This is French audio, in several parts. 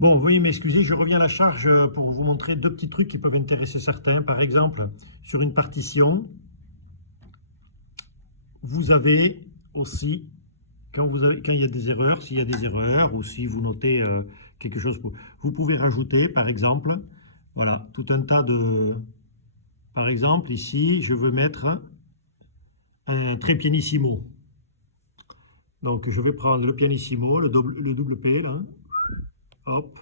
Bon, veuillez m'excuser, je reviens à la charge pour vous montrer deux petits trucs qui peuvent intéresser certains. Par exemple, sur une partition, vous avez aussi, quand il y a des erreurs, s'il y a des erreurs ou si vous notez quelque chose, vous pouvez rajouter, par exemple, voilà, tout un tas de... Par exemple, ici, je veux mettre un très pianissimo. Donc, je vais prendre le pianissimo, le double P, là, hop.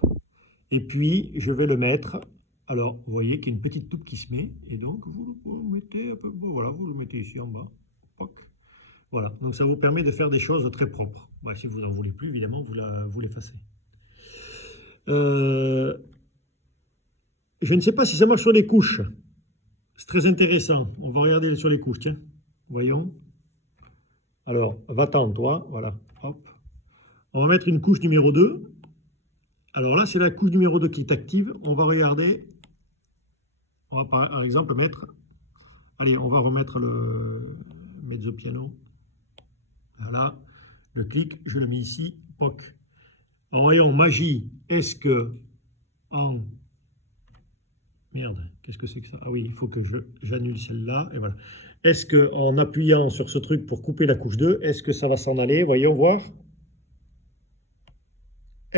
Et puis, je vais le mettre. Alors, vous voyez qu'il y a une petite toupe qui se met. Et donc, vous le mettez un peu. Bon, voilà, vous le mettez ici en bas. Poc. Voilà. Donc, ça vous permet de faire des choses très propres. Ouais, si vous n'en voulez plus, évidemment, vous l'effacez. Je ne sais pas si ça marche sur les couches. C'est très intéressant. On va regarder sur les couches. Tiens, voyons. Alors, va-t'en, toi. Voilà. Hop. On va mettre une couche numéro 2. Alors là, c'est la couche numéro 2 qui est active. On va regarder. On va par exemple mettre... Allez, on va remettre le mezzo piano. Voilà. Le clic, je le mets ici. POC. En voyant magie, est-ce que en... Merde, qu'est-ce que c'est que ça? Ah oui, il faut que j'annule celle-là. Et voilà. Est-ce que en appuyant sur ce truc pour couper la couche 2, est-ce que ça va s'en aller? Voyons voir.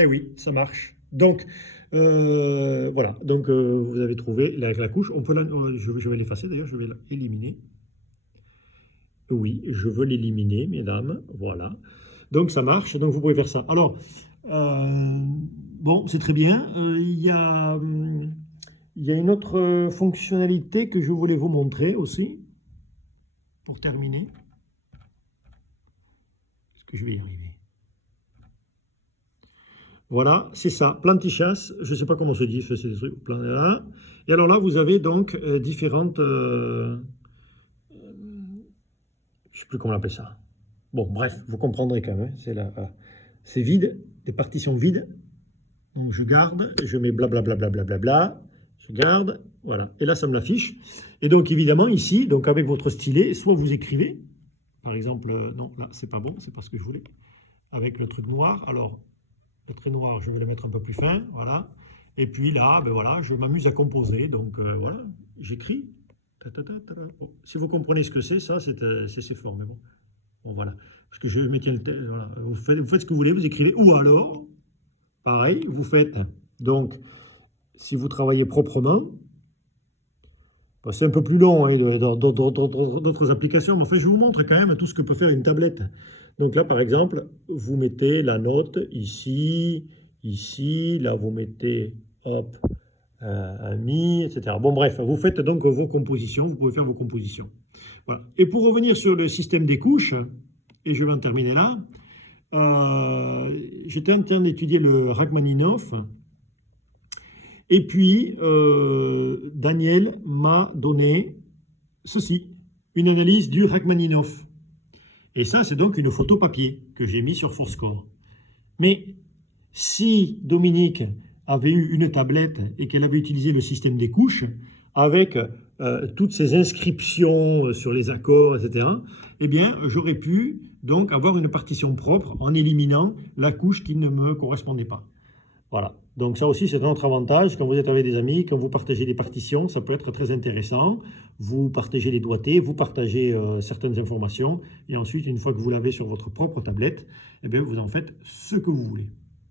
Eh oui, ça marche. Donc, voilà. Donc, vous avez trouvé la couche. On peut je vais l'effacer d'ailleurs, je vais l'éliminer. Oui, je veux l'éliminer, mesdames. Voilà. Donc, ça marche. Donc, vous pouvez faire ça. Alors, bon, c'est très bien. Il y a une autre fonctionnalité que je voulais vous montrer aussi, pour terminer. Est-ce que je vais y arriver? Voilà, c'est ça, plantichasse, je ne sais pas comment se dit, c'est des trucs, plan là. Et alors là, vous avez donc différentes... je ne sais plus comment on appelle ça. Bon, bref, vous comprendrez quand même, hein, c'est vide, des partitions vides. Donc je garde, je mets blablabla, je garde, voilà. Et là, ça me l'affiche. Et donc, évidemment, ici, donc avec votre stylet, soit vous écrivez, par exemple, non, là, c'est pas bon, c'est pas ce que je voulais, avec le truc noir. Alors, le trait noir, je vais le mettre un peu plus fin, voilà. Et puis là, ben voilà, je m'amuse à composer. Donc voilà, j'écris. Bon, si vous comprenez ce que c'est, ça, c'est fort, mais bon. Bon, voilà. Parce que je mettais voilà. Vous faites ce que vous voulez, vous écrivez. Ou alors, pareil, vous faites. Donc, si vous travaillez proprement, ben, c'est un peu plus long hein, d'autres applications, mais enfin, je vous montre quand même tout ce que peut faire une tablette. Donc là, par exemple, vous mettez la note ici, ici, là, vous mettez, hop, un mi, etc. Bon, bref, vous faites donc vos compositions, vous pouvez faire vos compositions. Voilà. Et pour revenir sur le système des couches, et je vais en terminer là, j'étais en train d'étudier le Rachmaninoff, et puis Daniel m'a donné ceci, une analyse du Rachmaninoff. Et ça, c'est donc une photo papier que j'ai mis sur Fourscore. Mais si Dominique avait eu une tablette et qu'elle avait utilisé le système des couches, avec toutes ces inscriptions sur les accords, etc., eh bien, j'aurais pu donc avoir une partition propre en éliminant la couche qui ne me correspondait pas. Voilà. Donc ça aussi, c'est un autre avantage. Quand vous êtes avec des amis, quand vous partagez des partitions, ça peut être très intéressant. Vous partagez les doigtés, vous partagez certaines informations. Et ensuite, une fois que vous l'avez sur votre propre tablette, eh bien, vous en faites ce que vous voulez.